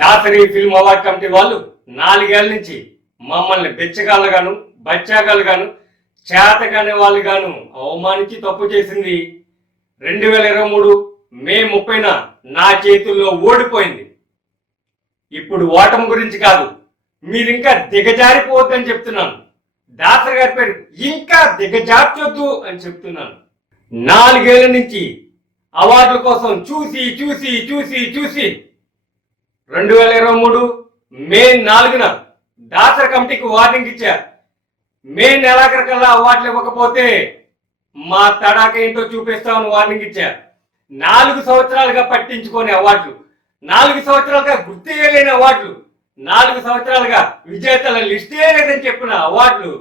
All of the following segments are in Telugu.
దాసరి ఫిల్మ్ అవార్డ్ కమిటీ వాళ్ళు నాలుగేళ్ళ నుంచి మమ్మల్ని బెచ్చగాళ్ళుగాను బచ్చాగాళ్ళుగాను చేతగానే వాళ్ళు గాను అవమానించి తప్పు చేసింది. రెండు వేల ఇరవై మూడు మే ముప్పైన నా చేతుల్లో ఓడిపోయింది. ఇప్పుడు ఓటమి గురించి కాదు మీరు ఇంకా దిగజారిపోవద్దని చెప్తున్నాను. దాసరి గారి పేరు ఇంకా దిగజార్చొద్దు అని చెప్తున్నాను. నాలుగేళ్ళ నుంచి అవార్డుల కోసం చూసి చూసి చూసి చూసి రెండు వేల ఇరవై మూడు మే నాలుగున దాసర కమిటీకి వార్నింగ్ ఇచ్చారు. మే నెలాఖరికల్లా అవార్డులు ఇవ్వకపోతే మా తడాక ఏంటో చూపిస్తామని వార్నింగ్ ఇచ్చారు. నాలుగు సంవత్సరాలుగా పట్టించుకొని అవార్డులు నాలుగు సంవత్సరాలుగా గుర్తేయలేని అవార్డులు నాలుగు సంవత్సరాలుగా విజేతల లిస్టే లేదని చెప్పిన అవార్డులు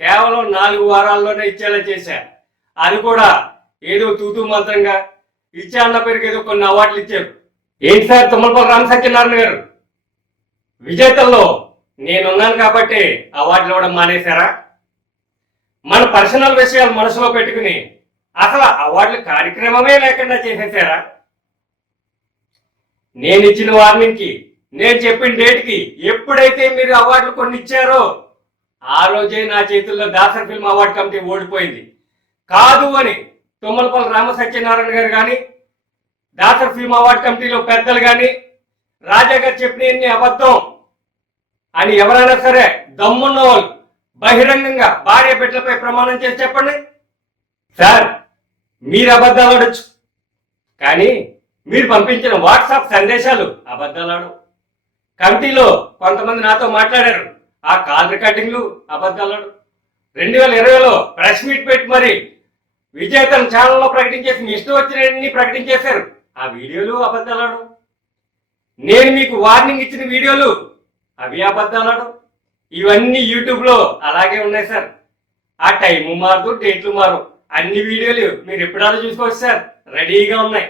కేవలం నాలుగు వారాల్లోనే ఇచ్చేలా చేశారు. అది కూడా ఏదో తూతూ మంత్రంగా ఇచ్చే అన్న పేరుకి ఏదో కొన్ని అవార్డులు ఇచ్చారు. ఏంటి సార్ తుమ్మలపల్లి రామ సత్యనారాయణ గారు? విజేతల్లో నేనున్నాను కాబట్టి అవార్డులు ఇవ్వడం మానేశారా? మన పర్సనల్ విషయాలు మనసులో పెట్టుకుని అసలు అవార్డుల కార్యక్రమమే లేకుండా చేసేసారా? నేను ఇచ్చిన వార్నింగ్కి నేను చెప్పిన డేట్కి ఎప్పుడైతే మీరు అవార్డులు కొన్ని ఇచ్చారో ఆ రోజే నా చేతుల్లో దాసర్ ఫిల్మ్ అవార్డు కమిటీ ఓడిపోయింది. కాదు అని తుమ్మలపల్లి రామ సత్యనారాయణ గారు కానీ దాసర్ ఫిల్మ్ అవార్డ్ కమిటీలో పెద్దలు కానీ రాజా గారు చెప్పిన అబద్ధం అని ఎవరైనా సరే దమ్మున్న వాళ్ళు బహిరంగంగా భార్య బిడ్డలపై ప్రమాణం చేసి చెప్పండి. సార్ మీరు అబద్ధాలు ఆడచ్చు. కానీ మీరు పంపించిన వాట్సాప్ సందేశాలు అబద్ధాలాడు కమిటీలో కొంతమంది నాతో మాట్లాడారు. ఆ కాల్ రికార్డింగ్లు అబద్ధాలాడు రెండు వేల ఇరవైలో ప్రెస్ మీట్ పెట్టి మరి విజేతను ఛానల్లో ప్రకటించేసి మీ ఇష్టం వచ్చినన్ని ప్రకటించేశారు. ఆ వీడియోలు అబద్ధాలాడు. నేను మీకు వార్నింగ్ ఇచ్చిన వీడియోలు అవి అబద్ధాలాడు. ఇవన్నీ యూట్యూబ్లో అలాగే ఉన్నాయి సార్. ఆ టైము మారదు డేట్లు మారు అన్ని వీడియోలు మీరు ఎప్పుడాలో చూసుకోవచ్చు సార్. రెడీగా ఉన్నాయి.